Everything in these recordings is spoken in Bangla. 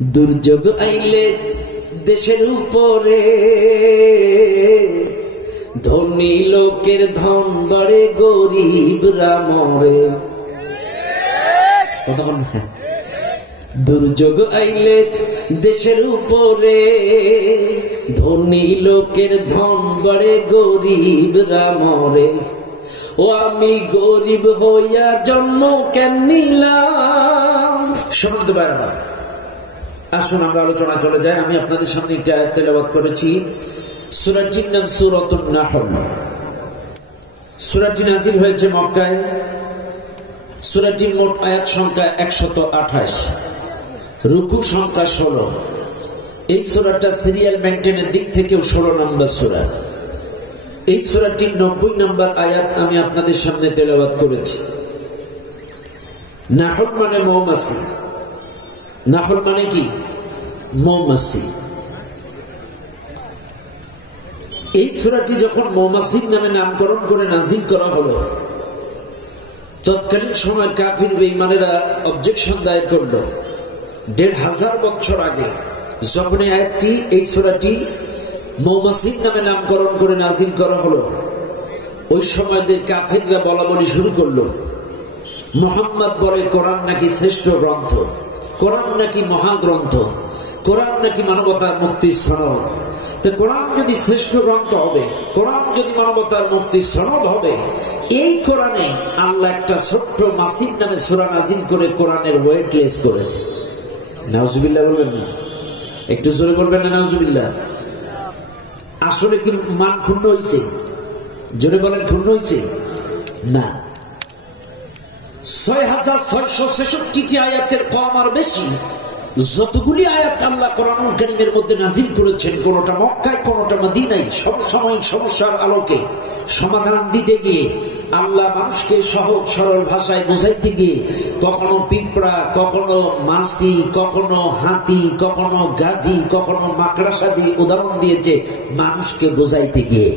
দুর্যোগ আইলে দেশের উপরে ধনী লোকের ধন বাড়ে, গরিবরা মরে। দুর্যোগ আইলে দেশের উপরে ধনী লোকের ধন বাড়ে, গরিবরা মরে। ও আমি গরিব হইয়া জন্ম কেন নিলাম। শোনেন তো বাইরে, আসুন আমরা আলোচনা চলে যাই। আমি আপনাদের সামনে একটা আয়াত তেলাওয়াত করেছি। সূরাটির নাম সূরাতুন নাহল। সূরাটি নাযিল হয়েছে মক্কায়। সূরাটির মোট আয়াত সংখ্যা 128, রুকু সংখ্যা 16। এই সূরাটা সিরিয়াল মেইনটেনের দিক থেকেও 16 নম্বর সূরা। এই সূরাটির 90 নম্বর আয়াত আমি আপনাদের সামনে তেলাওয়াত করেছি। নাহল মানে মৌমাছি। নাহল মানে কি? মৌমাছি। এই সূরাটি যখন মৌমাছির নামে নামকরণ করে নাজিল করা হলো, তৎকালীন সময় কাফির বেঈমানেরা অবজেকশন দায়ের করল। ১৫০০ বছর আগে যখন এই সূরাটি মৌমাছির নামে নামকরণ করে নাজিল করা হলো, ওই সময়দের কাফিররা বলা বলি শুরু করলো, মুহাম্মদ বলে কোরআন নাকি শ্রেষ্ঠ গ্রন্থ, কোরআন নাকি মহাগ্রন্থ, কোরআন নাকি মানবতার মুক্তির সনদ। তো কোরআন যদি শ্রেষ্ঠ গ্রন্থ হবে, কোরআন যদি মানবতার মুক্তির সনদ হবে, এই কোরআনে আল্লাহ একটা ছোট্ট মাসির নামে সূরা নাজিল করে কোরআনের ওয়েটলেস করেছে। নাউজুবিল্লাহ বলবেন না? একটু জোরে বলবেন না নাউজুবিল্লাহ? আসলে কি মান ক্ষুণ্ণ হয়েছে? জোরে বলেন, ক্ষুণ্ণ হয়েছে না? ৬৬৬৬টি আয়াতের কম আর বেশি যতগুলি আয়াত আল্লাহ কোরআনুল কারীমের মধ্যে নাজিল করেছেন, কোনটা মক্কায় কোনটা মদিনায়, সমসাময়িক সমস্যার আলোকে সমাধান দিতে গিয়ে, আল্লাহ মানুষকে সহজ সরল ভাষায় বুঝাইতে গিয়ে কখনো পিঁপড়া, কখনো মাছি, কখনো হাতি, কখনো গাধি, কখনো মাকড়সা দিয়ে উদাহরণ দিয়েছে মানুষকে বুঝাইতে গিয়ে।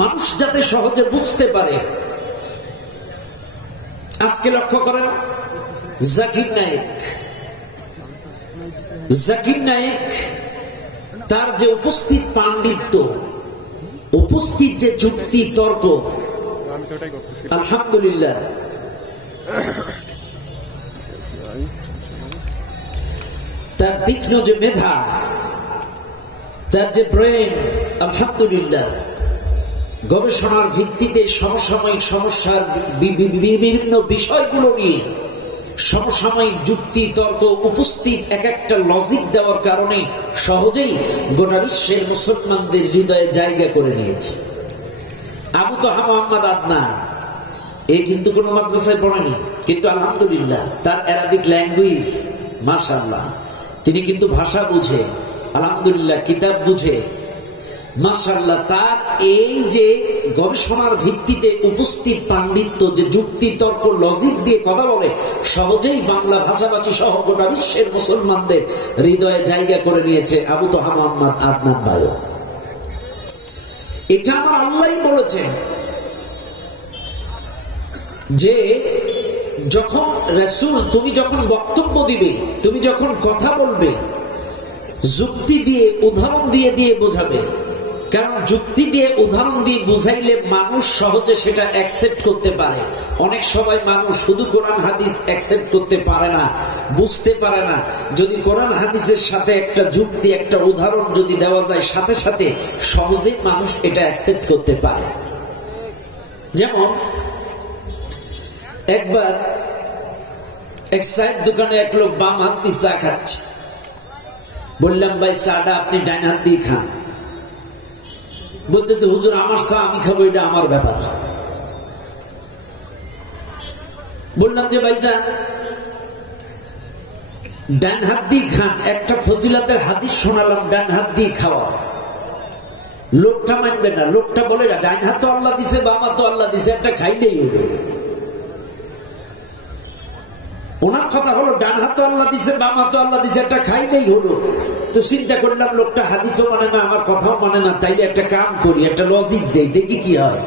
মানুষ যাতে সহজে বুঝতে পারে। আজকে লক্ষ্য করেন, জাকির নায়েক তার যে উপস্থিত পাণ্ডিত্য, উপস্থিত যে যুক্তি তর্ক, আলহামদুলিল্লাহ, তার তীক্ষ্ণ যে মেধা, তার যে ব্রেন, আলহামদুলিল্লাহ, গবেষণার ভিত্তিতে সমসাময়িক সমস্যার বিভিন্ন বিষয়গুলো নিয়ে সমসাময়িক যুক্তি তর্ক উপস্থিত এক একটা লজিক দেওয়ার কারণে সহজেই গোটা বিশ্বের মুসলমানদের হৃদয়ে জায়গা করে নিয়েছে। আবু তাহা মোহাম্মদ আদনান এ কিন্তু কোন মাদ্রাসায় পড়েনি, কিন্তু আলহামদুলিল্লাহ তার অ্যারাবিক ল্যাঙ্গুয়েজ মাশাআল্লাহ, তিনি কিন্তু ভাষা বুঝে, আলহামদুলিল্লাহ কিতাব বুঝে, মাশাআল্লাহ। তার এই যে গবেষণার ভিত্তিতে উপস্থিত পাণ্ডিত্য, যে যুক্তি তর্ক লজিক দিয়ে কথা বলে, সহজেই বাংলা ভাষাভাষী সহ গোটা বিশ্বের মুসলমানদের হৃদয়ে জায়গা করে নিয়েছে আবু তাহা মোহাম্মদ আদনান ভাই। এটা আমার আল্লাহই বলেছেন যে যখন রাসূল, তুমি যখন বক্তব্য দিবে, তুমি যখন কথা বলবে, যুক্তি দিয়ে উদাহরণ দিয়ে দিয়ে বোঝাবে। কারণ যুক্তি দিয়ে উদাহরণ দিয়ে বুঝাইলে মানুষ সহজে সেটা অ্যাকসেপ্ট করতে পারে। অনেক সময় মানুষ শুধু কোরআন হাদিস অ্যাকসেপ্ট করতে পারে না, বুঝতে পারে না। যদি কোরআন হাদিসের সাথে একটা যুক্তি, একটা উদাহরণ যদি দেওয়া যায়, সাথে সাথে সহজেই মানুষ এটা অ্যাকসেপ্ট করতে পারে। যেমন একবার এক চায়ের দোকানে এক লোক বাম হাত দিয়ে চা খাচ্ছে। বললাম, ভাই চাটা আপনি ডাইন হাত দিয়ে খান। বলতেছে, হুজুর আমার চা আমি খাবো, এটা আমার ব্যাপার। বললাম যে ভাইজান ডান হাত দিয়ে খান, একটা ফজিলতের হাদিস শোনালাম ডান হাত দিয়ে খাওয়া। লোকটা মানবে না, লোকটা বলে ডান হাত তো আল্লাহ দিছে, বাম হাত তো আল্লাহ দিছে, একটা খাইলেই হলো। ওনার কথা হলো ডান হাত আল্লাহ দিছে, বাম হাত আল্লাহ দিছে, একটা খাইলেই হলো। তো চিন্তা করলাম লোকটা হাদিসও মানে না, আমার কথাও মানে না, তাইলে একটা কাম করি, একটা লজিক দেই, দেখি কি হয়।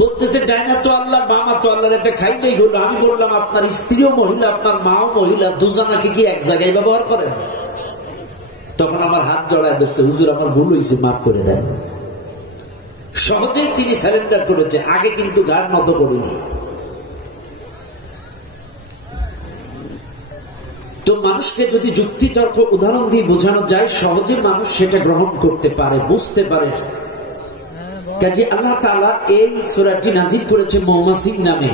বলতেছে ডাইনা তো আল্লাহ, বামা তো আল্লাহর, একটা খাইলেই হলো। আমি বললাম আপনার স্ত্রীও মহিলা, আপনার মাও মহিলা, দুজনাকে কি এক জায়গায় ব্যবহার করেন? তখন আমার হাত জড়ায় ধরছে, হুজুর আমার ভুল হয়েছে, মাফ করে দেন। সহজেই তিনি সারেন্ডার করেছে, আগে কিন্তু গাড় মতো করিনি। তো মানুষকে যদি যুক্তি তর্ক উদাহরণ দিয়ে বোঝানো যায়, সহজে মানুষ সেটা গ্রহণ করতে পারে, বুঝতে পারে। কাজে আল্লাহ তাআলা এই সূরাটি নাযিল করেছে মৌমাছির নামে।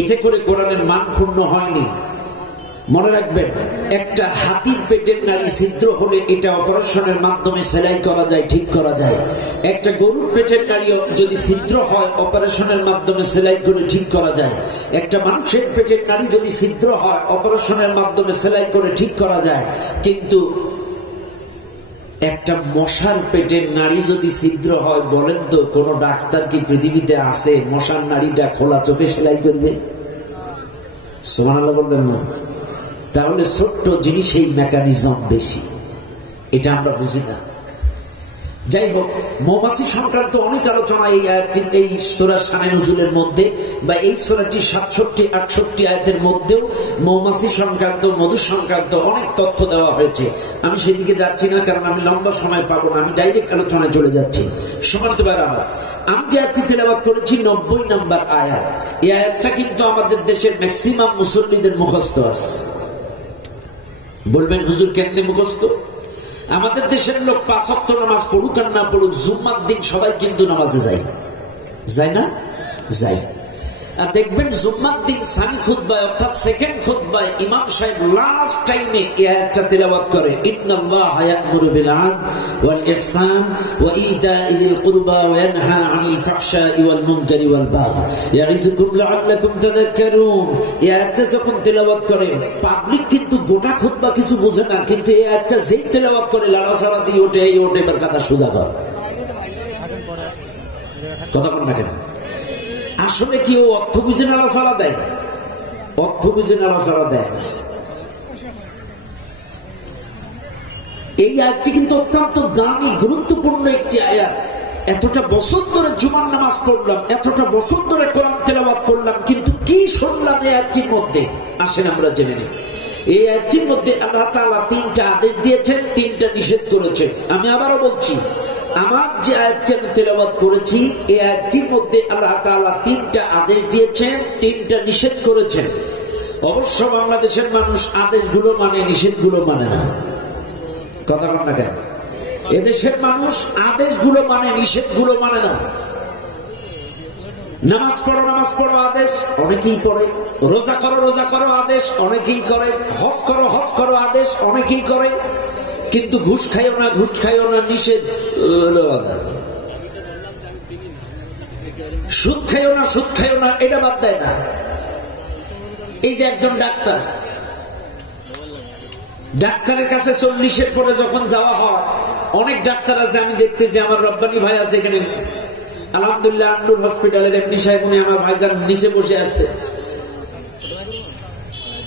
এতে করে কোরআনের মান ক্ষুণ্ণ হয়নি। মনে রাখবেন, একটা হাতির পেটের নাড়ি ছিদ্র হলে এটা অপারেশনের মাধ্যমে সেলাই করা যায়, ঠিক করা যায়। একটা গরুর পেটের নাড়ি যদি ছিদ্র হয়, অপারেশনের মাধ্যমে সেলাই করে ঠিক করা যায়। একটা মানুষের পেটের নাড়ি যদি ছিদ্র হয়, অপারেশনের মাধ্যমে সেলাই করে ঠিক করা যায়। কিন্তু একটা মশার পেটের নাড়ি যদি ছিদ্র হয়, বলেন তো কোন ডাক্তার কি পৃথিবীতে আছে মশার নাড়িটা খোলা চোখে সেলাই করবে? সুবহানাল্লাহ বলবেন না? তাহলে ছোট্ট জিনিসেই মেকানিজম বেশি, এটা আমরা বুঝি না। যাই হোক, মৌমাছি সংক্রান্ত অনেক আলোচনা এই সূরা শানে নুজুলের মধ্যে, বা এই সূরাটি 67-68 আয়াতের মধ্যেও মৌমাছি সংক্রান্ত, মধু সংক্রান্ত অনেক তথ্য দেওয়া হয়েছে। আমি সেদিকে যাচ্ছি না, কারণ আমি লম্বা সময় পাবো না। আমি ডাইরেক্ট আলোচনায় চলে যাচ্ছি। সমান্ত ভাইরা আমার, আমি যে আয়াতটি তেলাওয়াত করেছি 90 নম্বর আয়াত, এই আয়াতটা কিন্তু আমাদের দেশের ম্যাক্সিমাম মুসল্লিদের মুখস্থ আছে। বলবেন হুজুর কেমনে মুখস্থ? আমাদের দেশের লোক 5 ওয়াক্ত নামাজ পড়ুক আর না পড়ুক, জুম্মার দিন সবাই কিন্তু নামাজে যায় না? যায়। আর দেখবেন জুম্মার দিন সানি খুতবায়, অর্থাৎ সেকেন্ড খুতবায় ইমাম সাহেব লাস্ট টাইমে এই আয়াতটা তেলাওয়াত করে, ইন্নাল্লাহা ইয়া'মুরু বিল 'আদলি ওয়াল ইহসান ওয়া ইতা'i যিল কুরবা ওয়া ইয়ানহা 'আনিল ফাহশা'i ওয়াল মুনকারি ওয়াল বাগি ইয়া'iযুকুম লা'আল্লাকুম তাযাক্কারুন। এই আয়াতটা যখন তেলাওয়াত করে, পাবলিক কিন্তু গোটা খুতবা কিছু বোঝে না, কিন্তু এই আয়াতটা যেই তেলাওয়াত করে লাড়াছাড়া দিয়ে ওঠে, এই ওঠে, এবার কথা সোজা কর। কথা বল না কেন? আসলে কি ও অর্থ বুঝে নাড়াচাড়া দেয়? অর্থ বুঝে নাড়াচাড়া দেয়। এই আয়াতটি কিন্তু অত্যন্ত দামি, গুরুত্বপূর্ণ একটি আয়াত। এতটা বছর ধরে জুমার নামাজ পড়লাম, এতটা বছর ধরে কোরআন তেলাওয়াত করলাম, কিন্তু কি শুনলাম এই আয়াতটির মধ্যে? আসেন আমরা জেনে নিই। এই আয়াতটির মধ্যে আল্লাহ তাআলা 3টা আদেশ দিয়েছেন, 3টা নিষেধ করেছেন। আমি আবারও বলছি, আমার যে আয়াতটি আমি তেলাওয়াত করেছি, এই আয়াতটির মধ্যে আল্লাহ তাআলা 3টা আদেশ দিয়েছেন, 3টা নিষেধ করেছেন। অবশ্য বাংলাদেশের মানুষ আদেশগুলো মানে, নিষেধগুলো মানে না। কথা বল না কেন? এদেশের মানুষ আদেশগুলো মানে, নিষেধগুলো মানে না। নামাজ পড়ো আদেশ, অনেকেই পড়ে। রোজা করো আদেশ, অনেকেই করে। হজ করো আদেশ, অনেকেই করে। কিন্তু ঘুষ খাইও না নিষেধ। সুদ খাইও না এটা বাদ দেয় না। এই যে একজন ডাক্তারের কাছে 40-এর পরে যখন যাওয়া হয়, অনেক ডাক্তার আছে, আমি দেখতে যে আমার রব্বানি ভাই আছে এখানে, আলহামদুলিল্লাহ আন্নুর হসপিটালের এমডি সাহেব, উনি আমার ভাইজান নিচে বসে আসছে,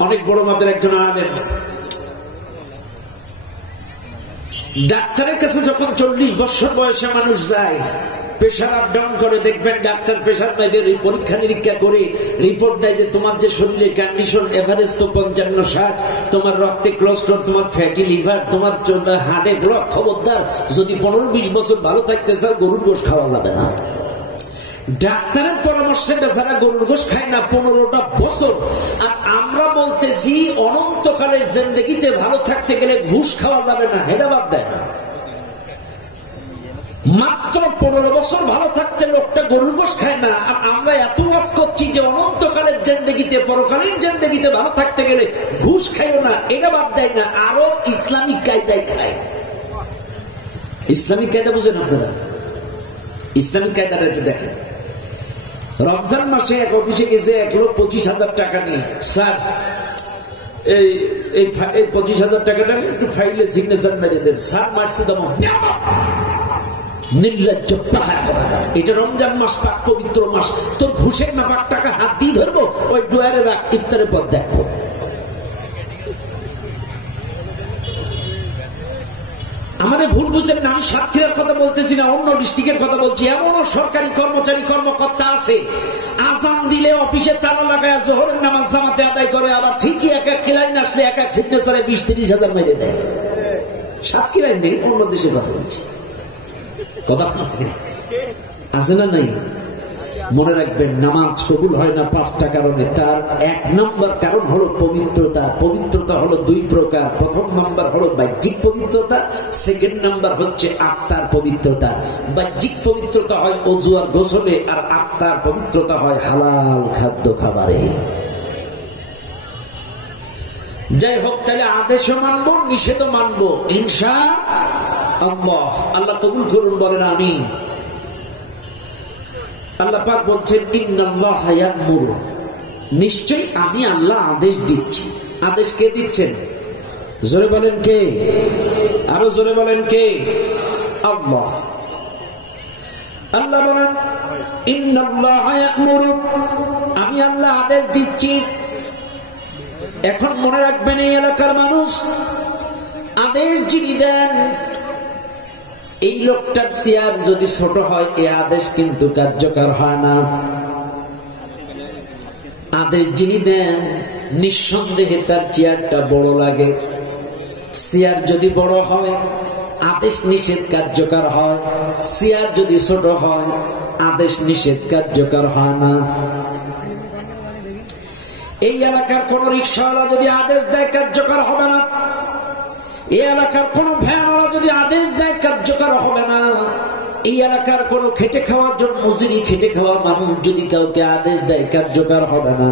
অনেক বড় মাপের একজন আলেম। ডাক্তারের কাছে যখন 40 বছর বয়সে মানুষ যায়, প্রেশার আপ ডাউন করে, দেখবেন ডাক্তার প্রেশার মেয়েদের পরীক্ষা নিরীক্ষা করে রিপোর্ট দেয় যে তোমার যে শরীরের কন্ডিশন, এভারেজ তো 55-60, তোমার রক্তে কোলেস্টেরল, তোমার ফ্যাটি লিভার, তোমার হার্টে ব্লক। খবরদার, যদি 15-20 বছর ভালো থাকতে চাও, গরুর গোশ খাওয়া যাবে না। ডাক্তারের পরামর্শে বেচারা গরুর গোশ খায় না 15টা বছর। আর আমরা বলতেছি অনন্তকালের জিন্দেগিতে ভালো থাকতে গেলে ঘুষ খাওয়া যাবে না, এটা বাদ দেয় না। মাত্র 15 বছর ভালো থাকতে লোকটা গরুর গোশ খায় না, আর আমরা এত ওয়াজ করছি যে অনন্তকালের জিন্দেগিতে, পরকালীন জিন্দেগিতে ভালো থাকতে গেলে ঘুষ খাইও না, এটা বাদ দেয় না, আরো ইসলামিক কায়দায় খায়। ইসলামিক কায়দা বুঝেন আপনারা? ইসলামিক কায়দাটা একটু দেখেন। রমজান মাসে এক অফিসে গেছে 1,25,000 টাকা নিয়ে, স্যার এই 25,000 টাকাটা একটু ফাইলে সিগনেচার মেরে দেন। স্যার মারছে দমন, নির্লজ্জ পাহাড় কথা। এটা রমজান মাস, পাক পবিত্র মাস, তোর ঘুষের না পাক টাকা হাত দিয়ে ধরবো, ওই ড্রয়ারে রাখ, ইফতারের পর দেখবো। আমাদের ভুল বুঝবেন না, আমি সাতক্ষীরার কথা বলতেছি না, অন্য ডিস্ট্রিক্টের কথা বলছি। এমনও সরকারি কর্মচারী কর্মকর্তা আছে, আজান দিলে অফিসে তালা লাগায় জোহরের নামাজ জামাতে আদায় করে, আবার ঠিকই এক এক ক্লাইন আসলে এক এক সিগনেচারে 20-30 হাজার মেরে দেয়। সাতক্ষীরায় নেই, অন্য দেশের কথা বলছি। কথা আছে না নাই? মনে রাখবেন, নামাজ কবুল হয় না 5টা কারণে। তার 1 নম্বর কারণ হলো পবিত্রতা। পবিত্রতা হলো 2 প্রকার। প্রথম নম্বর হলো বাহ্যিক পবিত্রতা, সেকেন্ড নম্বর হচ্ছে আত্মার পবিত্রতা। বাহ্যিক পবিত্রতা হয় ওযু আর গোসলে, আর আত্মার পবিত্রতা হয় হালাল খাদ্য খাবারে। যাই হোক, তাহলে আদেশও মানবো, নিষেধও মানবো ইনশাআল্লাহ। আল্লাহ কবুল করুন, বলেন আমিন। আল্লাহ পাক বলছেন ইন্নাল্লাহা ইয়া'মুরু, নিশ্চয়ই আমি আল্লাহ আদেশ দিচ্ছি। আদেশ কে দিচ্ছেন? জোরে বলেন কে? আরো জোরে বলেন কে? আল্লাহ। আল্লাহ বলেন ইন্নাল্লাহা ইয়া'মুরু, আমি আল্লাহ আদেশ দিচ্ছি। এখন মনে রাখবেন, এই এলাকার মানুষ, আদেশ যিনি দেন, এই লোকটার চেয়ার যদি ছোট হয়, এই আদেশ কিন্তু কার্যকর হয় না। আদেশ যিনি দেন, নিঃসন্দেহে তার চেয়ারটা বড় লাগে। চেয়ার যদি বড় হয়, আদেশ নিষেধ কার্যকর হয়। চেয়ার যদি ছোট হয়, আদেশ নিষেধ কার্যকর হয় না। এই এলাকার কোন রিকশাওয়ালা যদি আদেশ দেয়, কার্যকর হবে না। এই এলাকার কোন ভ্যানওয়ালা যদি আদেশ দেয়, কার্যকর হবে না। এই এলাকার কোন খেটে খাওয়ার জন্য মজুরি খেটে খাওয়া মানুষ যদি কাউকে আদেশ দেয়, কার্যকর হবে না।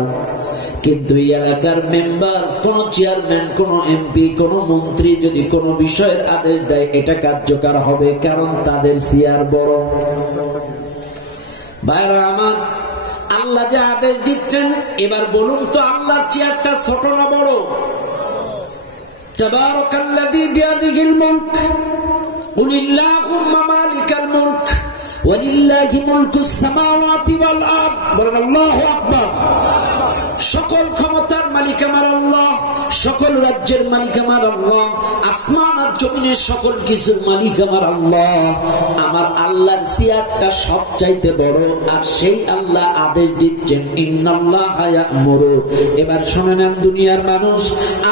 কিন্তু এই এলাকার মেম্বার, কোন চেয়ারম্যান, কোন এমপি, কোন মন্ত্রী যদি কোন বিষয়ের আদেশ দেয়, এটা কার্যকর হবে, কারণ তাদের চেয়ার বড়। ভাইরা আমার, আল্লাহ যে আদেশ দিচ্ছেন, এবার বলুন তো আল্লাহর চেয়ারটা ছোট না বড়? তাবারাকাল্লাযী বিয়াদিহিল মুলক কুলিল্লাহুম্মা মালিকাল মুলক ওয়ালিল্লাহি মুলকুস সামাওয়াতি ওয়াল আরদ। বলেন আল্লাহু আকবার। সকল ক্ষমতার মালিক আমার আল্লাহ, সকল রাজ্যের মালিক আমার আল্লাহ, আসমান আর জমিনের সকল কিছুর মালিক আমার আল্লাহ। আমার আল্লাহর চেয়ারটা সবচাইতে বড়, আর সেই আল্লাহ আদেশ দিচ্ছেন ইন্নাল্লাহা ইয়া'মুরু। এবার শুনে নেন দুনিয়ার মানুষ,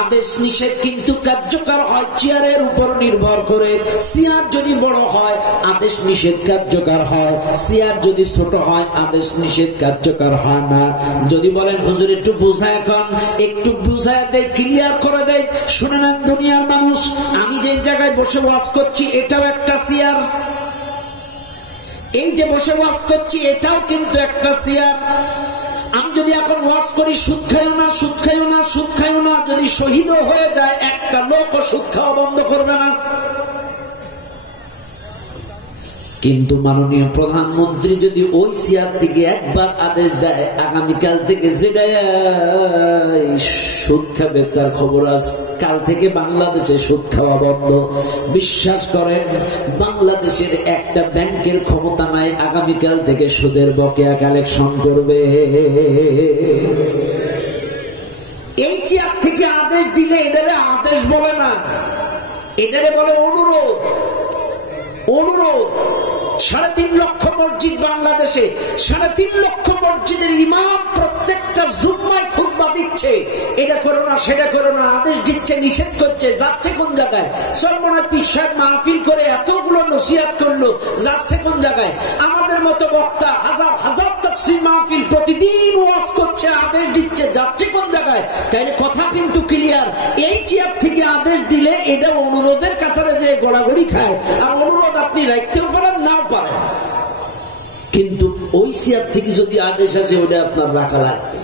আদেশ নিষেধ কিন্তু কার্যকর হয় চেয়ারের উপর নির্ভর করে। চেয়ার যদি বড় হয়, আদেশ নিষেধ কার্যকর হয়। চেয়ার যদি ছোট হয়, আদেশ নিষেধ কার্যকর হয় না। যদি বলেন হুজুর একটু বুঝায়, এখন একটু বুঝায় দেয়, ক্লিয়ার করে দেয়। শুনে নেন দুনিয়ার মানুষ, আমি যে জায়গায় বসে ওয়াজ করছি, এটাও একটা চেয়ার। এই যে বসে ওয়াজ করছি, এটাও কিন্তু একটা চেয়ার। আমি যদি এখন ওয়াজ করি সুদ খাইও না, সুদ খাইও না, সুদ খাইও না, যদি শহীদও হয়ে যায়, একটা লোকও সুদ খাওয়া বন্ধ করবে না। কিন্তু মাননীয় প্রধানমন্ত্রী যদি ওই চেয়ার থেকে একবার আদেশ দেয়, আগামীকাল থেকে যেটা সুদ খাবে তার খবর আছে। কাল থেকে বাংলাদেশে সুদ খাওয়া বন্ধ। বিশ্বাস করেন, বাংলাদেশের একটা ব্যাংকের ক্ষমতা নাই আগামীকাল থেকে সুদের বকেয়া কালেকশন করবে। এই চেয়ার থেকে আদেশ দিলে এটারে আদেশ বলে না, এটারে বলে অনুরোধ। অনুরোধ। 3.5 লক্ষ মসজিদ বাংলাদেশে, 3.5 লক্ষ মসজিদের ইমাম প্রত্যেকটা জুম্মায় খুতবা দিচ্ছে, এটা করো না, সেটা করো না, আদেশ দিচ্ছে, নিষেধ করছে। যাচ্ছে কোন জায়গায়? সর্বনা পীর সাহেব মাহফিল করে এতগুলো নসিহত করলো, যাচ্ছে কোন জায়গায়? আমাদের মতো বক্তা হাজার হাজার তাফসীর মাহফিল প্রতিদিন ওয়াজ করছে, আদেশ দিচ্ছে, যাচ্ছে কোন জায়গায়? তাইলে কথা কিন্তু ক্লিয়ার। এই চেয়ার থেকে আদেশ দিলে এটা অনুরোধের কাতারে যে গড়াগড়ি খায়। আর অনুরোধ আপনি রাখতেও পারেন, নাও পারেন, কিন্তু ওই চেয়ার থেকে যদি আদেশ আছে, ওটা আপনার রাখা লাগবে।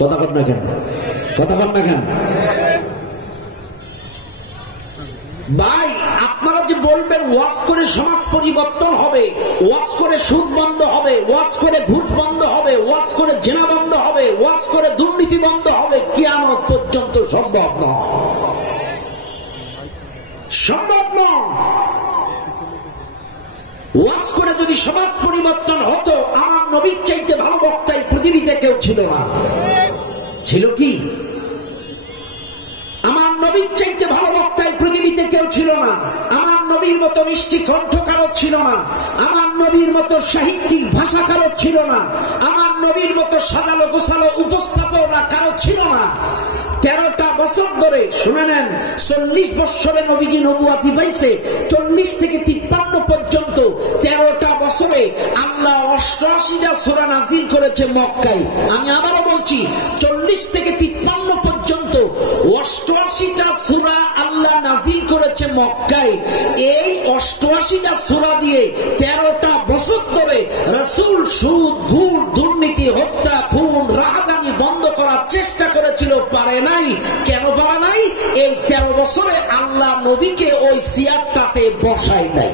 কথা বল না কেন? কথা বল না কেন? ভাই, আপনারা যে বলবেন ওয়াজ করে সমাজ পরিবর্তন হবে, ওয়াজ করে সুদ বন্ধ হবে, ওয়াজ করে ঘুষ বন্ধ হবে, ওয়াজ করে জেনা বন্ধ হবে, ওয়াজ করে দুর্নীতি বন্ধ হবে, কিয়ামত পর্যন্ত সম্ভব নয়। সম্ভব নয়। ওয়াজ করে যদি সমাজ পরিবর্তন হতো, আমার নবীর চাইতে ভালো বক্তাই পৃথিবীতে কেউ ছিল না। ছিল কি? আমার নবী নবীর চাইতে ভালো বক্তায় পৃথিবীতে কেউ ছিল না। আমার নবীর মতো মিষ্টি কণ্ঠকারক ছিল না। আমার নবীর মতো সাহিত্যিক ভাষাকারক ছিল না। আমার নবীর মতো সাজালো গোছালো উপস্থাপনা কারক ছিল না। 13টা বছর ধরে শুনে নেন, 40 বছরে নবীজি নবুয়াতি পাইছে। 40 থেকে 53 পর্যন্ত 13টা বছরে আল্লাহ 88টা সূরা নাযিল করেছে মক্কায়। আমি আবারও বলছি, 40 থেকে 53 পর্যন্ত 88টা সূরা আল্লাহ নাযিল করেছে মক্কায়। এই 88টা সূরা দিয়ে 13টা বছর ধরে রাসূল সুদ, ঘুষ, দুর্নীতি, হত্যা, খুন, রাহাজানি বন্ধ করার চেষ্টা করেছিল, পারে নাই। কেন পারে নাই? এই 13 বছরে আল্লাহ নবীকে ওই চেয়ারটাতে বসায় নাই।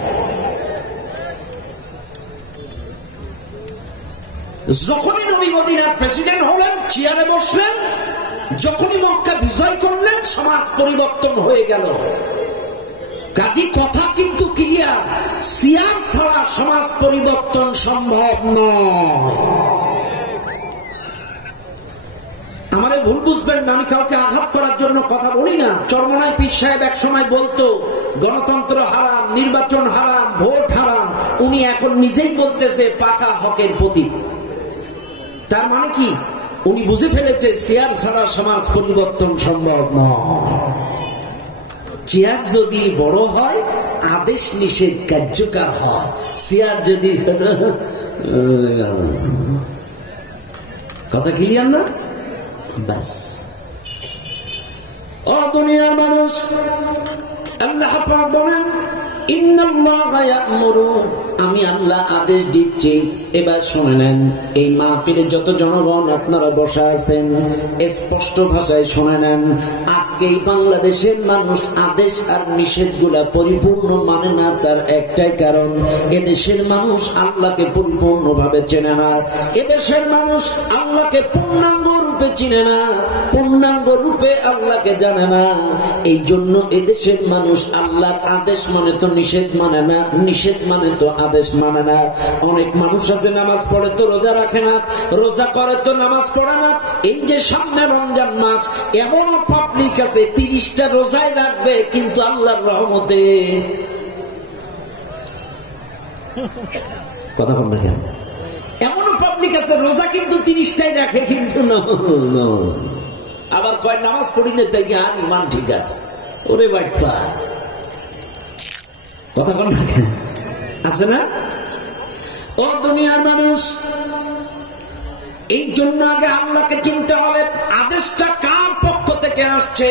যখনই নবী মদিনার প্রেসিডেন্ট হলেন, চেয়ারে বসলেন। যখনই মক্কা বিজয় করলেন, সমাজ পরিবর্তন হয়ে গেল। কাজী কথা কিন্তু ক্লিয়ার, চেয়ার ছাড়া সমাজ পরিবর্তন সম্ভব নয়। আমারে ভুল বুঝবেন না, আমি কাউকে আঘাত করার জন্য কথা বলি না। চরমনাই পীর সাহেব এক সময় বলতো গণতন্ত্র হারাম, নির্বাচন হারাম, ভোট হারাম। উনি এখন নিজেই বলতেছে পাকা হকের প্রতীক। তার মানে কি? উনি বুঝে ফেলেছে চেয়ার ছাড়া সমাজ পরিবর্তন সম্ভব নয়। চেয়ার যদি বড় হয়, আদেশ নিষেধ কার্যকর হয়। চেয়ার যদি কথা ক্লিয়ার না? বাস। ও দুনিয়ার মানুষ, আল্লাহ পাক বলেন ইন্নাল্লাহা ইয়া'মুরু, আমি আল্লাহ আদেশ দিচ্ছি। এবার শুনে নেন, এই মাহফিলে যত জনগণ আপনারা বসা আছেন, স্পষ্ট ভাষায় শুনে নেন। আজকে এই বাংলাদেশের মানুষ আদেশ আর নিষেধগুলা পরিপূর্ণ মানে না। তার একটাই কারণ, এদেশের মানুষ আল্লাহকে পরিপূর্ণভাবে চেনে না। এদেশের মানুষ আল্লাহকে পূর্ণাঙ্গ রূপে চিনে না, পূর্ণাঙ্গ রূপে আল্লাহকে জানে না। এই জন্য এদেশের মানুষ আল্লাহর আদেশ মানে তো নিষেধ মানে না, নিষেধ মানে তো আদেশ মানে না। অনেক মানুষ আছে নামাজ পড়ে তো রোজা রাখে না, রোজা করে তো নামাজ পড়ে না। এই যে সামনে রমজান মাস, এমনও পাবলিক আছে 30টা রোজায় রাখবে, কিন্তু আল্লাহর রহমতে কথা বল না কেন? এমনও পাবলিক আছে রোজা কিন্তু 30টাই রাখে, কিন্তু আবার কয় নামাজ পড়ি না, তাই আর ইমান ঠিক আছে। ওরে বাটপা, কথা বল না কেন? আছে না? ও দুনিয়ার মানুষ, এই জন্য আগে আল্লাহকে চিনতে হবে। আদেশটা কার পক্ষ থেকে আসছে,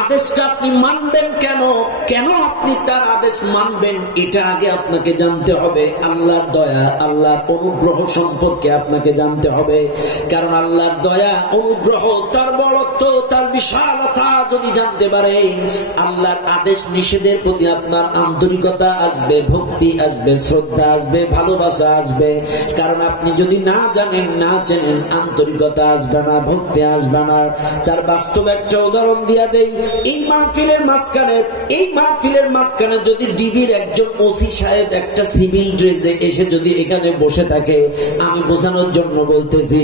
আদেশটা আপনি মানবেন কেন, কেন আপনি তার আদেশ মানবেন, এটা আগে আপনাকে জানতে হবে। আল্লাহর দয়া, আল্লাহর অনুগ্রহ সম্পর্কে আপনাকে জানতে হবে। কারণ আল্লাহর দয়া, অনুগ্রহ, তার বড়ত্ব, তার বিশালতা যদি জানতে পারেন, আল্লাহর আদেশ নিষেধের প্রতি আপনার আন্তরিকতা আসবে, ভক্তি আসবে, শ্রদ্ধা আসবে, ভালোবাসা আসবে। কারণ আপনি যদি না জানেন, না চেনেন, আন্তরিকতা আসবে না, ভক্তি আসবে না। তার বাস্তব একটা উদাহরণ দিয়া দেই। এই মাহফিলের মাঝখানে যদি ডিবির একজন ওসি সাহেব একটা সিভিল ড্রেসে এসে যদি এখানে বসে থাকে, আমি বোঝানোর জন্য বলতেছি,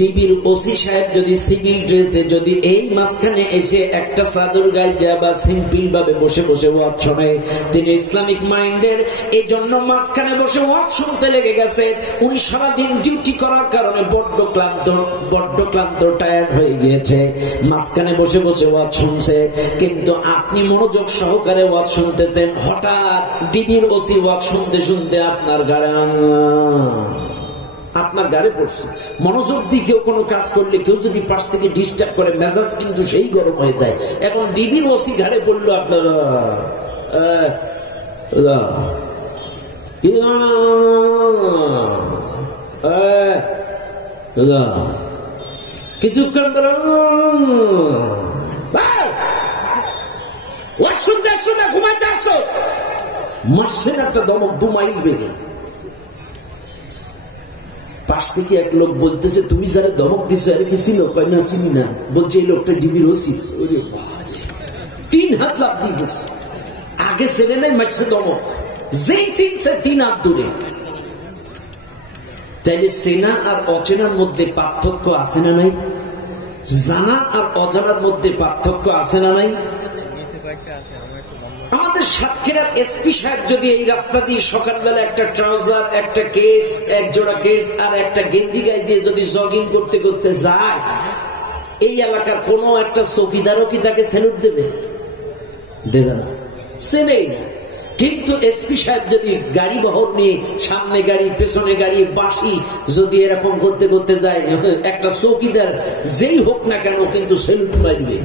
ডিবির ওসি সাহেব যদি সিভিল ড্রেসে যদি এই মাঝখানে এসে একটা চাদর গায়ে দেয়া বা সিম্পল ভাবে বসে বসে ওয়াজ শোনে, তিনি ইসলামিক মাইন্ডের। এই জন্য মাঝখানে বসে ওয়াজ শুনতে লেগে গেছে। উনি সারাদিন ডিউটি করার কারণে বড্ড ক্লান্ত টায়ার্ড হয়ে গিয়েছে, মাঝখানে বসে বসে ওয়াজ শুনছে। কিন্তু আপনি মনোযোগ সহকারে ওয়াজ শুনতেছেন, হঠাৎ ডিবির ওসি ওয়াজ শুনতে শুনতে আপনার গাড়ে পড়ছে। মনোযোগ দিয়ে কেউ কোনো কাজ করলে, কেউ যদি পাশ থেকে ডিস্টার্ব করে, মেজাজ কিন্তু সেই গরম হয়ে যায়। এখন ডিবির ওসি ঘাড়ে পড়লো আপনার, কিছুক্ষণ ঘুমাইতে আসছো, মারছেন একটা দমক 2 মাইল বেগে। পাশ থেকে এক লোক বলতেছে, তুমি যারা দমক দিছো আরে কি ছিল? কয় না, চিনি না। বলছে এই লোকটা ডিবির ওসি। 3 হাত লাভ দিয়ে বলছে, আগে ছেড়ে নাই, মারছে দমক। যেই চিনছে 3 হাত দূরে। তাইলে চেনা আর অচেনার মধ্যে পার্থক্য আছে না নাই? জানা আর অজানার মধ্যে পার্থক্য আছে না নাই? আমাদের সাতক্ষীরার এসপি সাহেব যদি এই রাস্তা দিয়ে সকালবেলা একটা ট্রাউজার, একটা কেটস, এক জোড়া কেটস আর একটা গেঞ্জি গায়ে দিয়ে যদি জগিং করতে করতে যায়, এই এলাকার কোন একটা চৌকিদারও কি তাকে স্যালুট দেবে? দেবে না, চেনেই না। কিন্তু এসপি সাহেব যদি গাড়ি বহর নিয়ে সামনে গাড়ি পেছনে গাড়ি বাঁশি যদি এরকম করতে করতে যায়, একটা চৌকিদার যেই হোক না কেন কিন্তু স্যালুট মারবে।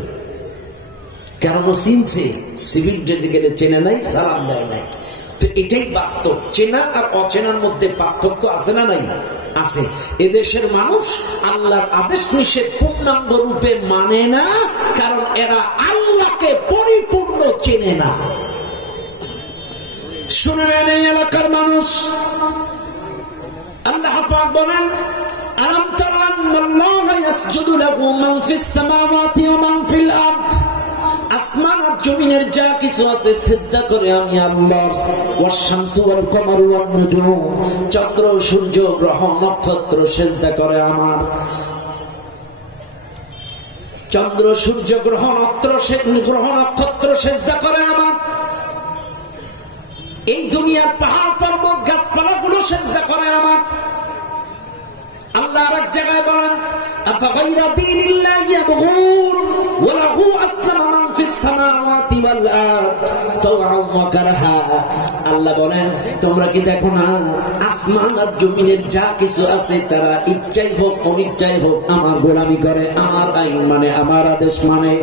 কারণ ও চিনছে, সিভিল ড্রেসে গেলে চেনে নাই, সালাম দেয় নাই। তো এটাই বাস্তব। চেনা আর অচেনার মধ্যে পার্থক্য আছে না নাই? আছে। এদেশের মানুষ আল্লাহর আদেশ নিষেধ পূর্ণাঙ্গ রূপে মানে না, কারণ এরা আল্লাহকে পরিপূর্ণ চেনে না। শুনে নেন এই এলাকার মানুষ, আল্লাহ পাক বলেন, আলাম তারা আন্নাল্লাহা ইয়াসজুদু লাহু মান ফিস সামাওয়াতি ওয়া মান ফিল আরদ, আসমান আর জমিনের যা কিছু আছে সিজদা করে আমি আল্লাহ। ওয়াশ-শামসু ওয়াল কমারু ওয়ান নুজুম, চন্দ্র সূর্য গ্রহ নক্ষত্র সিজদা করে আমার। চন্দ্র সূর্য গ্রহ নক্ষত্র সিজদা করে আমার। এই দুনিয়ার পাহাড় পর্বত গাছপালা গুলো সিজদা করে আমার। আল্লাহ এক জায়গায় বলেন, আফাগাইরা দীনিল্লাহি ইয়াবগুন ওয়া লাহু আসলামা মান ফিস সামাওয়াতি ওয়াল আরদ তাওআন ওয়া কারহা। আল্লাহ বলেন, তোমরা কি দেখো না আসমান আর জমিনের যা কিছু আছে তারা ইচ্ছাই হোক অনিচ্ছাই হোক আমার গোলামি করে, আমার আইন মানে, আমার আদেশ মানে।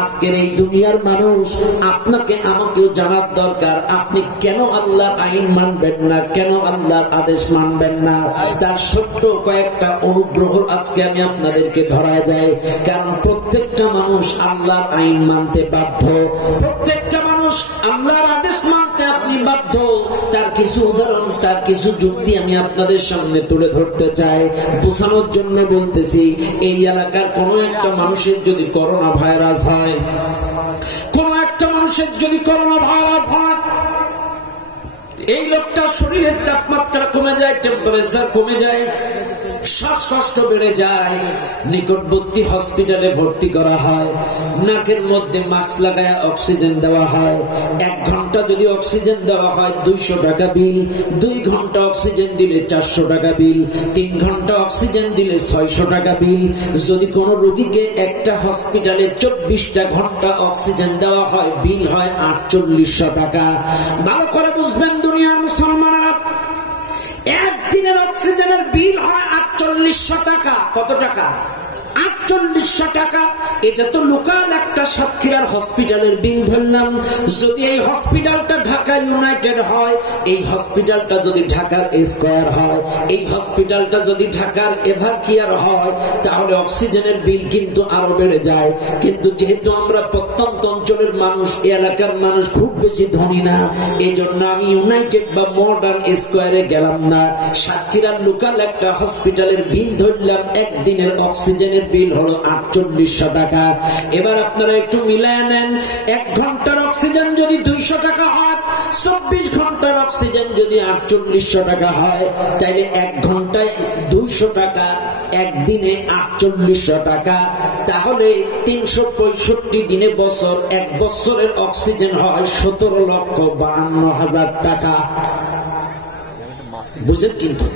আজকের এই দুনিয়ার মানুষ, আপনাকে আমাকেও জানার দরকার, আপনি কেন আল্লাহর আইন মানবেন না, কেন আল্লাহর আদেশ মানবেন না। তার ছোট্ট কয়েকটা অনুগ্রহ আজকে আমি আপনাদেরকে ধরা যায়। কারণ প্রত্যেকটা মানুষ আল্লাহর আইন মানতে বাধ্য, প্রত্যেকটা মানুষ আল্লাহর আদেশ মানতে আপনি বাধ্য। তার কিছু উদাহরণ, তার কিছু যুক্তি আমি আপনাদের সামনে তুলে ধরতে চাই, বোঝানোর জন্য বলতেছি। এই এলাকার কোন একটা মানুষের যদি করোনা ভাইরাস হয়, কোন একটা মানুষের যদি করোনা ভাইরাস হয়, এই লোকটার শরীরের তাপমাত্রা কমে যায়, টেম্পারেচার কমে যায়, শ্বাসকষ্ট বেড়ে যায়, নিকটবর্তী হসপিটালে ভর্তি করা হয়, নাকের মধ্যে মাস্ক লাগায় অক্সিজেন দেওয়া হয়। 1 ঘন্টা যদি অক্সিজেন দেওয়া হয় 200 টাকা বিল, 2 ঘন্টা অক্সিজেন দিলে 400 টাকা বিল, 3 ঘন্টা অক্সিজেন দিলে 600 টাকা বিল। যদি কোন রোগীকে একটা হসপিটালে 24টা ঘন্টা অক্সিজেন দেওয়া হয়, বিল হয় 4800 টাকা। ভালো করে বুঝবেন দুনিয়ার মুসলমানেরা, একদিনের অক্সিজেনের বিল হয় 4800 টাকা। কত টাকা? 4800 টাকা। এটা তো লোকাল একটা সাতক্ষীরার হসপিটালের বিল ধরলাম। যদি এই হসপিটালটা ঢাকা ইউনাইটেড হয়, এই হসপিটালটা যদি ঢাকার স্কয়ার হয়, এই হসপিটালটা যদি ঢাকার এভারকেয়ার হয়, তাহলে অক্সিজেনের বিল কিন্তু আরো বেড়ে যায়। কিন্তু যেহেতু আমরা প্রত্যন্ত অঞ্চলের মানুষ, এলাকার মানুষ খুব বেশি ধনী না, এই জন্য আমি ইউনাইটেড বা মডার্ন স্কয়ারে গেলাম না, সাতক্ষীরার লোকাল একটা হসপিটালের বিল ধরলাম। একদিনের অক্সিজেনের বিল হলো 4800 টাকা। এবার আপনারা একটু মিলায় নেন, 1 ঘন্টার অক্সিজেন যদি 200 টাকা হয়, 24 ঘন্টার অক্সিজেন যদি 4800 টাকা হয়, তাইলে 1 ঘন্টায় 200 টাকা, একদিনে 4800 টাকা। তাহলে 365 দিনে বছর, 1 বছরের অক্সিজেন হয় 17,52,000 টাকা। বুঝেন? কিন্তু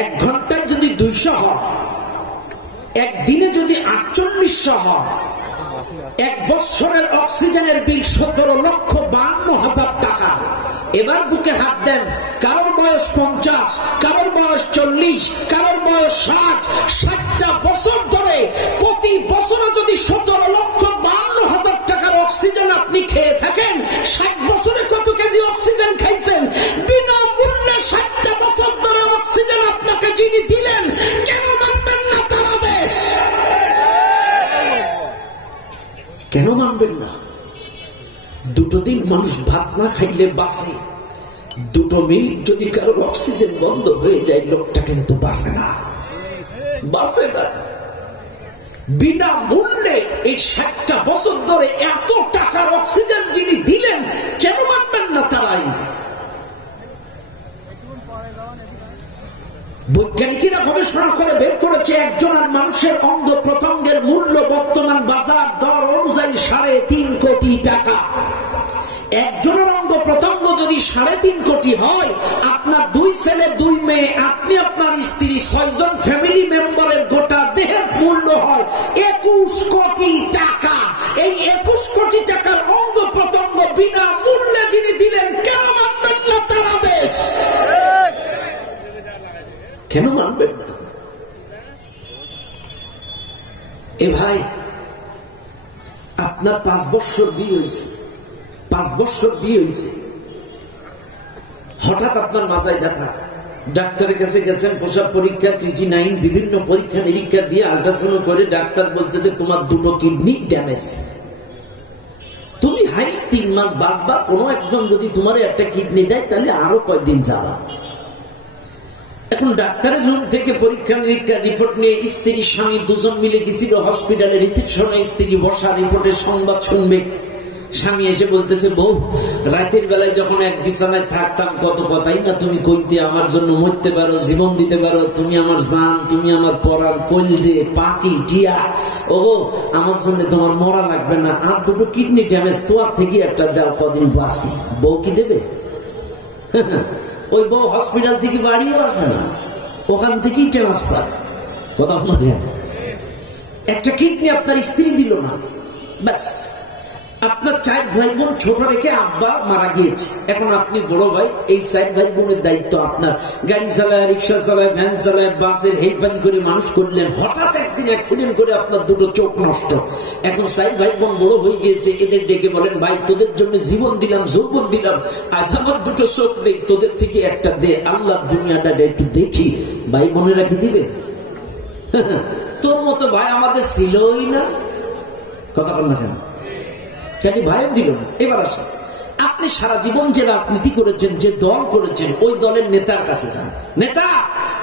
1 ঘন্টায় যদি 200 হয়, একদিনে যদি 4800 হয়, 1 বছরের অক্সিজেনের বিল 17,52,000 টাকা। এবার বুকে হাত দেন, কারোর বয়স 50, কারোর বয়স 40, কারোর বয়স 60, 60টা বছর ধরে প্রতি বছরে যদি 17,52,000 টাকার অক্সিজেন আপনি খেয়ে থাকেন, 60 বছরে কত কেজি অক্সিজেন খাইছেন? বিনামূল্যে 60টা বছর ধরে অক্সিজেন আপনাকে যিনি দিলেন, কেন মানবেন না তার আদেশ? কেন মানবেন না? 2 দিন মানুষ ভাত না খাইলে বাঁচে, 2 মিনিট যদি কারোর অক্সিজেন বন্ধ হয়ে যায়, লোকটা কিন্তু বাঁচে না, বাঁচে না। বিনামূল্যে এই 60টা বছর ধরে এত টাকার অক্সিজেন যিনি দিলেন, কেন মানবেন না তারাই? বৈজ্ঞানিকেরা গবেষণা করে বের করেছে একজন মানুষের অঙ্গ প্রত্যঙ্গের মূল্য বর্তমান বাজার দর অনুযায়ী 3.5 কোটি টাকা। একজনের অঙ্গ প্রত্যঙ্গ যদি 3.5 কোটি হয়, আপনার 2 ছেলে 2 মেয়ে, আপনি আপনার স্ত্রী 6 জন ফ্যামিলি মেম্বারের গোটা দেহের মূল্য হয় 21 কোটি টাকা। এই 21 কোটি টাকার অঙ্গ প্রত্যঙ্গ বিনা মূল্যে যিনি দিলেন, কেন মানবেন না তার আদেশ? কেন মানবেন না? এ ভাই, আপনার 5 বছর বিয়ে হয়েছে, 5 বছর বিয়ে হয়েছে, হঠাৎ আপনার মাথায় ব্যথা, ডাক্তারের কাছে গেছেন, প্রসব পরীক্ষা, ক্রিটিনাইন, বিভিন্ন পরীক্ষা নিরীক্ষা দিয়ে আল্ট্রাসাউন্ড করে ডাক্তার বলতেছে তোমার 2টো কিডনি ড্যামেজ। তুমি হাই 3 মাস বাঁচবা, কোনো একজন যদি তোমার একটা কিডনি দেয় তাহলে আরো কয়দিন যাবা। এখন ডাক্তারের রুম থেকে পরীক্ষা নিরীক্ষা রিপোর্ট নিয়ে স্ত্রী স্বামী দুজন মিলে গেছিল হসপিটালে। রিসেপশনে স্ত্রী বসা, রিপোর্টের সংবাদ শুনবে। স্বামী এসে বলতেছে, বউ, রাতের বেলায় যখন এক বিছানায় থাকতাম কত কথাই না তুমি কইতে, আমার জন্য মরতে পারো, জীবন দিতে পারো, তুমি আমার জান, তুমি আমার পরাণ, কলজে, পাখি, টিয়া। ও আমার জন্য তোমার মরা লাগবে না, আর 2টো কিডনি ড্যামেজ, তোমার থেকে একটা দাও, কদিন বাঁচি। বউ কি দেবে? ওই বউ হসপিটাল থেকে বাড়িও আসবে না, ওখান থেকেই ট্রান্সফার। কথা বলেন, একটা কিডনি আপনার স্ত্রী দিল না, ব্যাস। আপনার 4 ভাই বোন ছোট রেখে আব্বা মারা গিয়েছে, এখন আপনি বড় ভাই, এই 4 ভাই বোনের দায়িত্ব আপনার। গাড়ি চালায়, রিক্সা চালায়, ভ্যান চালায়, বাসের হেডফ্যান করে মানুষ করলেন, হঠাৎ একদিন অ্যাক্সিডেন্ট করে আপনার 2টো চোখ নষ্ট। এখন 4 ভাই বোন বড় হয়ে গিয়েছে, এদের ডেকে বলেন, ভাই তোদের জন্য জীবন দিলাম, যৌবন দিলাম, আজ আমার 2টো চোখ নেই, তোদের থেকে একটা দে, আল্লাহ দুনিয়াটা একটু দেখি। ভাই বোনেরা কি দিবে? তোর মতো ভাই আমাদের ছিলই না। কথা বল না কেন? খালি ভাইও দিল না। এবার আসেন, আপনি সারা জীবন যে রাজনীতি করেছেন, যে দল করেছেন, ওই দলের নেতার কাছে যান। নেতা,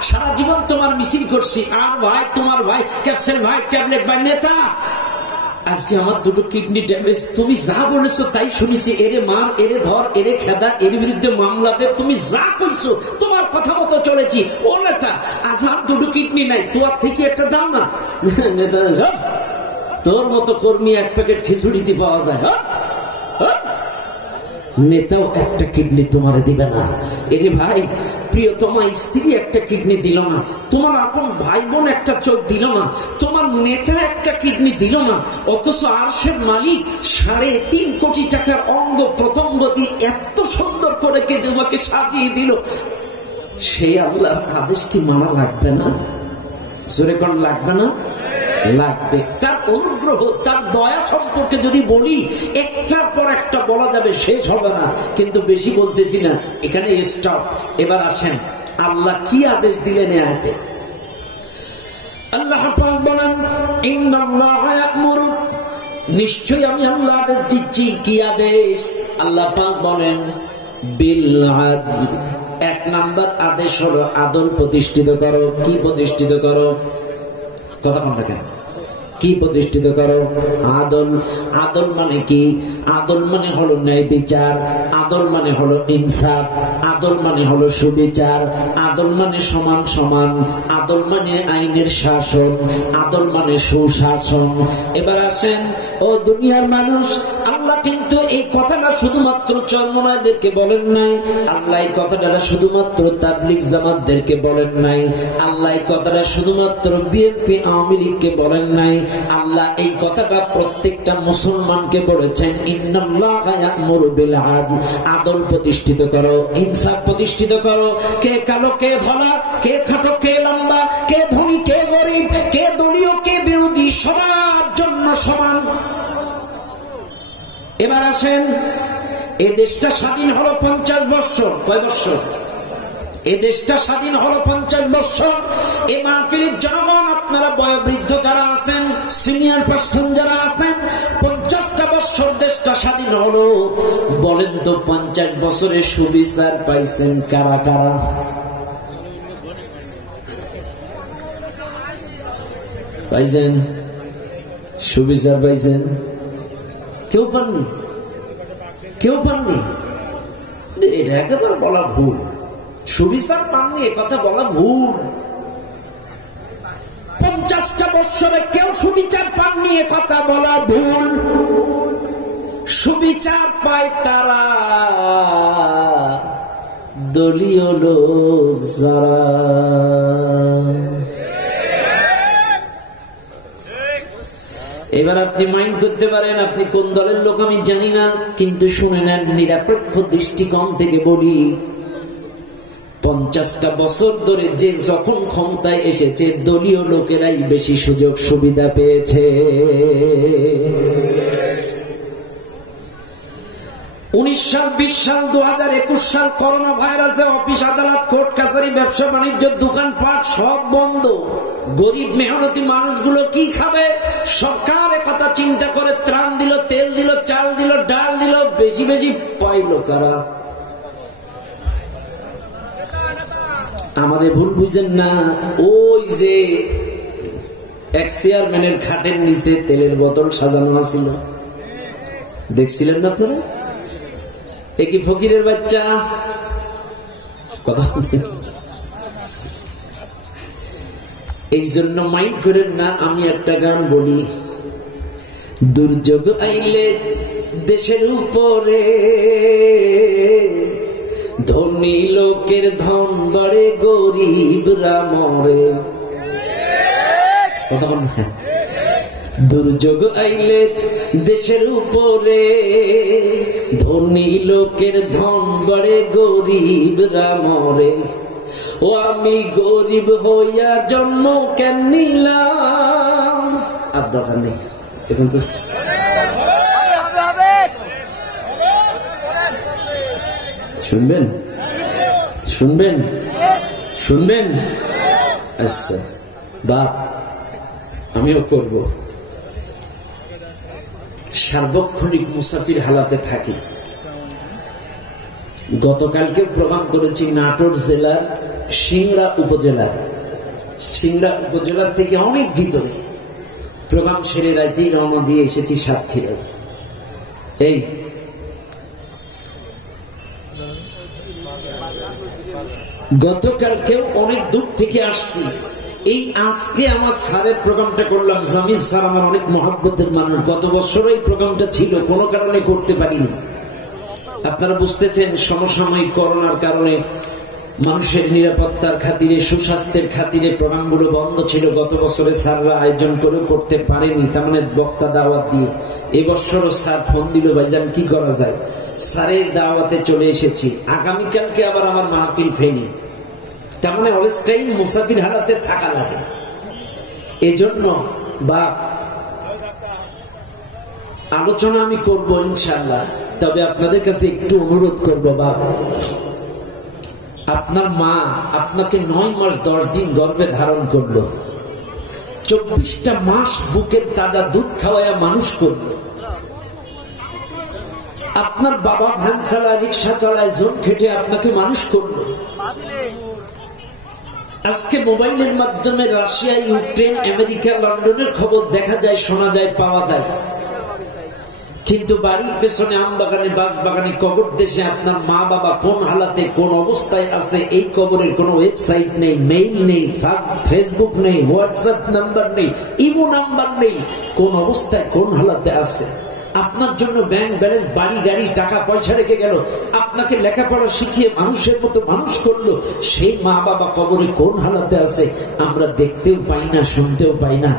সারা জীবন তোমার মিছিল করছি, আর ভাই, তোমার ভাই, ক্যাপসুল ভাই, ট্যাবলেট ভাই। নেতা, আজকে আমার 2টো কিডনি ড্যামেজ, তুমি যা বলেছো তাই শুনেছি, এরে মার, এরে ধর, এরে খেদা, এর বিরুদ্ধে মামলা দে, তুমি যা করছো তোমার কথা মতো চলেছি। ও নেতা, আজ আমার 2টো কিডনি নাই, তোমার থেকে একটা দাও না। নেতা, তোর মতো কর্মী 1 প্যাকেট খিচুড়িতে পাওয়া যায়। নেতাও একটা কিডনি তোমার দিবে না। এরে ভাই, প্রিয়তমা স্ত্রী একটা কিডনি দিল না, তোমার আপন ভাই বোন একটা চোখ দিল না, তোমার নেতা একটা কিডনি দিল না, অথচ আরশের মালিক 3.5 কোটি টাকার অঙ্গ প্রত্যঙ্গ দিয়ে এত সুন্দর করে কে তোমাকে সাজিয়ে দিল। সেই আল্লাহর আদেশ কি মানা লাগবে না? জোরে কোন লাগবে না? লাগবে। তার অনুগ্রহ, তার দয়া সম্পর্কে যদি বলি, একটার পর একটা বলা যাবে, শেষ হবে না, কিন্তু বেশি বলতেছি না, এখানে স্টপ। এবার আসেন, আল্লাহ কি আদেশ দিলেন এই আয়াতে? আল্লাহ পাক বলেন, ইন্নাল্লাহা ইয়া'মুরু, নিশ্চয়ই আমি আল্লাহ আদেশ দিচ্ছি। কি আদেশ? আল্লাহ পাক বলেন, বিল আদল। 1 নাম্বার আদেশ হলো আদল প্রতিষ্ঠিত করো। কি প্রতিষ্ঠিত করো? কথা বলতে কেন? কি প্রতিষ্ঠিত করো? আদল। আদল মানে কি? আদল মানে হলো ন্যায় বিচার, আদল মানে হলো ইনসাফ, আদল মানে হলো সুবিচার, আদল মানে সমান সমান, আদল মানে আইনের শাসন, আদল মানে সুশাসন। এবার আসেন, ও দুনিয়ার মানুষ, আল্লাহ কিন্তু এই কথাটা শুধুমাত্র চরমনায়দেরকে বলেন নাই, আল্লাহ এই কথাটা শুধুমাত্র তাবলীগ জামাতদেরকে বলেন নাই, আল্লাহ এই কথাটা শুধুমাত্র বিএনপি আওয়ামী লীগকে বলেন নাই, আল্লাহ এই কথাটা প্রত্যেকটা মুসলমানকে বলেছেন। ইন্নাল্লাহা ইয়া'মুরু বিল আদল, আদল প্রতিষ্ঠিত করো, ইনসাফ প্রতিষ্ঠিত করো। কে কালো, কে ভোলা, কে খাটো, কে লম্বা, কে ধনী, কে গরিব, কে দলীয়, কে বিরোধী, সবার জন্য সমান। এবার আসেন, এই দেশটা স্বাধীন হলো 50 বছর। কয় বছর? এই দেশটা স্বাধীন হলো 50 বছর। এই মাহফিলের জনগণ, আপনারা বয়োবৃদ্ধ যারা আছেন, সিনিয়র পার্সন যারা আছেন, 50টা বছর দেশটা স্বাধীন হলো। বলেন তো, 50 বছরে সুবিচার পাইছেন কারা কারা? পাইছেন? সুবিচার পাইছেন? কেউ পাননি? কেউ পাননি? এটা একেবারে বলা ভুল। সুবিচার পাননি এ কথা বলা ভুল। ভারতবর্ষে কেউ সুবিচার পাননি, এ কথা বলা ভুল। সুবিচার পায় তারা দলীয় লোক যারা। এবার আপনি মাইন্ড করতে পারেন আপনি কোন দলের লোক আমি জানি না, কিন্তু শুনে নেন, নিরপেক্ষ দৃষ্টিকোণ থেকে বলি, 50টা বছর ধরে যে যখন ক্ষমতায় এসেছে দলীয় লোকেরাই বেশি সুযোগ সুবিধা পেয়েছে। 19 সাল, 20 সাল, 2021 সাল করোনা ভাইরাসে অফিস আদালত কোর্ট কাছারি ব্যবসা বাণিজ্য দোকানপাট সব বন্ধ। গরিব মেহনতি মানুষগুলো কি খাবে? সরকার কথা চিন্তা করে ত্রাণ দিল, তেল দিল, চাল দিল, ডাল দিল, বেশি বেশি পাইল কারা? আমারে ভুল বুঝেন না, ওই যে এক চেয়ারম্যানের খাটের নিচে তেলের বোতল সাজানো ছিল, দেখছিলেন না আপনারা? একই ফকিরের বাচ্চা কথা। এই জন্য মাইন্ড করেন না, আমি একটা গান বলি, দুর্যোগ আইলে দেশের উপরে ধনী লোকের ধন বাড়ে, গরিবরা মরে। দুর্যোগ আইলে দেশের উপরে ধনী লোকের ধন বাড়ে, গরিবরা মরে। ও আমি গরিব হইয়া জন্ম কেন নিলাম? আর দরকার নেই এখন তো। শুনবেন শুনবেন শুনবেন? আচ্ছা বাপ, আমিও করব। সার্বক্ষণিক মুসাফির হালাতে থাকি। গতকালকে প্রমাণ করেছি নাটোর জেলার সিংড়া উপজেলার থেকে অনেক ভিতরে প্রোগ্রাম সেরে রাতেই রওনা দিয়ে এসেছি সাতক্ষীরা। এই গতকালকেও অনেক দূর থেকে আসছি। এই আজকে আমার স্যারের প্রোগ্রামটা করলাম। জামিল স্যার আমার অনেক মহব্বতের মানুষ, গত বছর এই প্রোগ্রামটা ছিল, কোনো কারণে করতে পারিনি। আপনারা বুঝতেছেন সমসাময়িক করোনার কারণে মানুষের নিরাপত্তার খাতিরে, সুস্বাস্থ্যের খাতিরে প্রোগ্রামগুলো বন্ধ ছিল। গত বছরে স্যাররা আয়োজন করেও করতে পারেনি, তার মানে বক্তা দাওয়াত দিয়ে। এবছরও স্যার ফোন দিল, ভাইজান কি করা যায়? স্যারের দাওয়াতে চলে এসেছি। আগামীকালকে আবার আমার মাহফিল ফেনি, তার মানে অলওয়েজ টাইম মুসাফির হারাতে থাকা লাগে। এজন্য বাপ আলোচনা আমি করব ইনশাআল্লাহ, তবে আপনাদের কাছে একটু অনুরোধ করব বাপ, আপনার মা আপনাকে 9 মাস 10 দিন গর্ভে ধারণ করলো, 24টা মাস বুকের তাজা দুধ খাওয়ায়া মানুষ করলো। আপনার বাবা ভ্যান চালায়, রিক্সা চালায়, জোন খেটে আপনাকে মানুষ করলো। আজকে মোবাইলের মাধ্যমে রাশিয়া, ইউক্রেন, আমেরিকা, লন্ডনের খবর দেখা যায়, শোনা যায়, পাওয়া যায়। কিন্তু বাড়ির পেছনে আম বাগানে, বাঁশ বাগানে, কবর দেশে আপনার মা বাবা কোন হালাতে, কোন অবস্থায় আছে, এই কবরের কোন ওয়েবসাইট নেই, মেইল নেই, ফেসবুক নেই, হোয়াটসঅ্যাপ নাম্বার নেই, ইমো নাম্বার নেই, কোন অবস্থায় কোন হালাতে আছে। আপনার জন্য ব্যাংক ব্যালেন্স, বাড়ি গাড়ি, টাকা পয়সা রেখে গেল, আপনাকে লেখাপড়া শিখিয়ে মানুষের মতো মানুষ করলো। সেই মা বাবা কবরে কোন হালাতে আছে আমরা দেখতেও পাই না, শুনতেও পাই না।